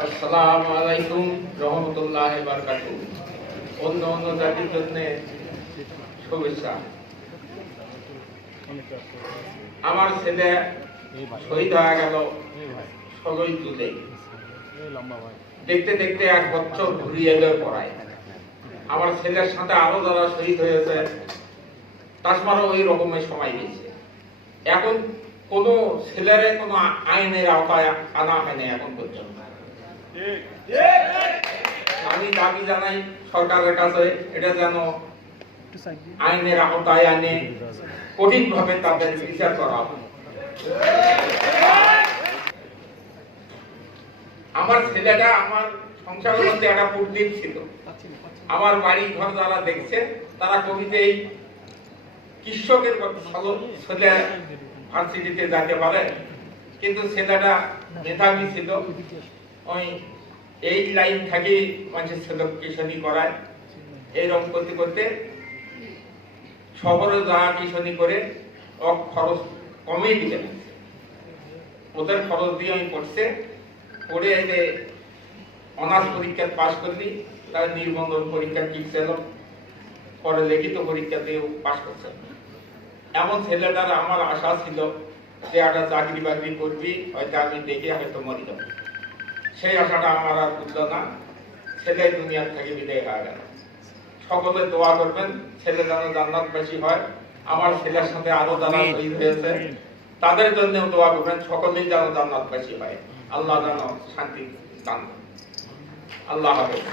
আসসালামু আলাইকুম রহমতুল্লাহি ওয়া বারাকাতুহু। অন্য জাতির জন্য শুভেচ্ছা। আমার ছেলে শহীদ হয়ে গেল 16 জুলাই। দেখতে দেখতে 1 বছর ঘুরিয়ে এলো পড়ায়। আমার ছেলের সাথে আরো যারা শহীদ হয়েছে তাছাড়াও ওই রকমের সময় গেছে। এখন কোন ছেলেরে কোন আইনের আওতায় আনা হয়নি এখন পর্যন্ত। আমি দাবি জানাই সরকারের কাছে এটা যেন আইনের আওতায় আনে কঠিনভাবে তাদের বিচার করা হয়। আমার ছেলেটা আমার সংসারের মধ্যে একটা প্রদীপ ছিল। আমার বাড়ি ঘর যারা দেখছে তারা কবিতে এই কৃষকের ছেলে ভার্সিটিতে যেতে পারে, কিন্তু ছেলেটা মেধাবী ছিল। ওই এই লাইন থেকে মানুষের ছেলে টিউশনি করায়। এইরকম করতে করতে শহরে যাওয়া টিউশনি করে খরচ কমেই দিতে লাগছে। ওদের খরচ দিয়ে আমি পড়ছে, পড়ে এসে অনার্স পরীক্ষা পাশ করলি, তার নির্বন্ধন পরীক্ষা ঠিক ছিল, পরে লিখিত পরীক্ষা দিয়েও পাশ করছে। এমন ছেলেটার আমার আশা ছিল যে একটা চাকরি বাকরি করবি, হয়তো আমি দেখে হয়তো মরি যাব। সেই আশাটা আমার আর বুঝল না। ছেলে দুনিয়ার থেকে বিদায় হয়ে গেল। সকলে দোয়া করবেন ছেলে যেন জান্নাতবাসী হয়। আমার ছেলের সাথে আরো যারা শহীদ হয়েছে তাদের জন্য দোয়া করবেন, সকলেই যেন জান্নাতবাসী হয়। আল্লাহ যেন শান্তি দান। আল্লাহ হাফেজ।